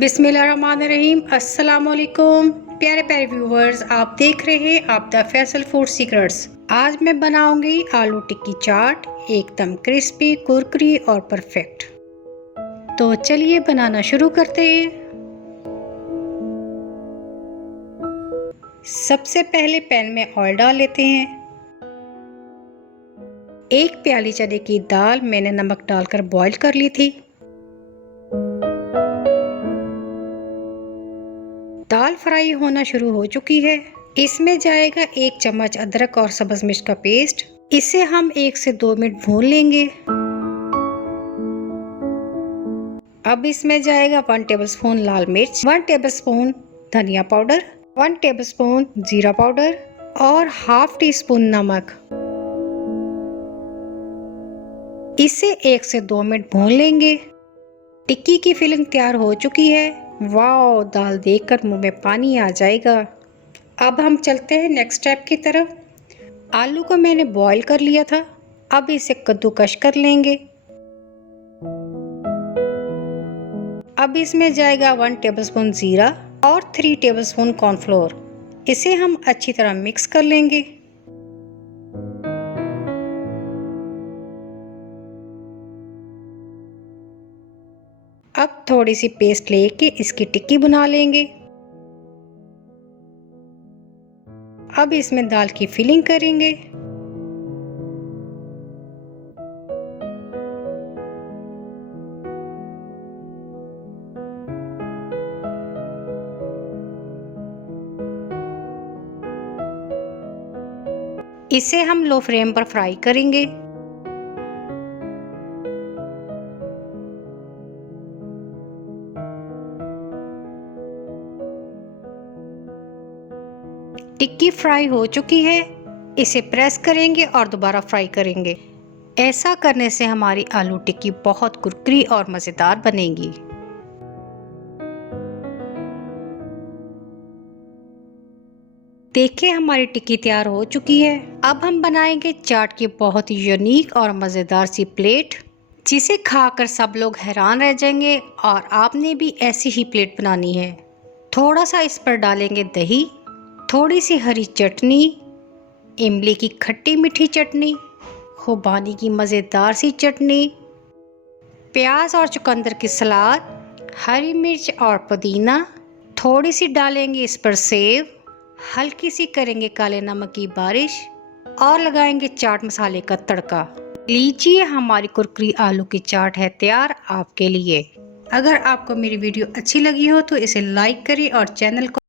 बिस्मिल्लाहिर्रहमानिर्रहीम। अस्सलाम वालेकुम प्यारे प्यारे व्यूवर्स, आप देख रहे हैं आपदा फैसल फूड सीक्रेट्स। आज मैं बनाऊंगी आलू टिक्की चाट, एकदम क्रिस्पी, कुरकुरी और परफेक्ट। तो चलिए बनाना शुरू करते हैं। सबसे पहले पैन में ऑयल डाल लेते हैं। 1 प्याली चने की दाल मैंने नमक डालकर बॉईल कर ली थी। दाल फ्राई होना शुरू हो चुकी है। इसमें जाएगा 1 चम्मच अदरक और सब्ज मिर्च का पेस्ट। इसे हम 1 से 2 मिनट भून लेंगे। अब इसमें जाएगा 1 टेबलस्पून लाल मिर्च, 1 टेबलस्पून धनिया पाउडर, 1 टेबलस्पून जीरा पाउडर और हाफ टी स्पून नमक। इसे 1 से 2 मिनट भून लेंगे। टिक्की की फिलिंग तैयार हो चुकी है। वाओ, दाल देखकर मुंह में पानी आ जाएगा। अब हम चलते हैं नेक्स्ट स्टेप की तरफ। आलू को मैंने बॉईल कर लिया था। अब इसे कद्दूकश कर लेंगे। अब इसमें जाएगा 1 टेबलस्पून जीरा और 3 टेबलस्पून कॉर्नफ्लोर। इसे हम अच्छी तरह मिक्स कर लेंगे। अब थोड़ी सी पेस्ट लेके इसकी टिक्की बना लेंगे। अब इसमें दाल की फिलिंग करेंगे। इसे हम लो फ्लेम पर फ्राई करेंगे। टिक्की फ्राई हो चुकी है। इसे प्रेस करेंगे और दोबारा फ्राई करेंगे। ऐसा करने से हमारी आलू टिक्की बहुत कुरकुरी और मज़ेदार बनेगी। देखिए, हमारी टिक्की तैयार हो चुकी है। अब हम बनाएंगे चाट की बहुत ही यूनिक और मज़ेदार सी प्लेट, जिसे खाकर सब लोग हैरान रह जाएंगे। और आपने भी ऐसी ही प्लेट बनानी है। थोड़ा सा इस पर डालेंगे दही, थोड़ी सी हरी चटनी, इमली की खट्टी मीठी चटनी, खुबानी की मज़ेदार सी चटनी, प्याज और चुकंदर की सलाद, हरी मिर्च और पुदीना, थोड़ी सी डालेंगे इस पर सेव, हल्की सी करेंगे काले नमक की बारिश और लगाएंगे चाट मसाले का तड़का। लीजिए, हमारी कुरकुरी आलू की चाट है तैयार आपके लिए। अगर आपको मेरी वीडियो अच्छी लगी हो तो इसे लाइक करें और चैनल को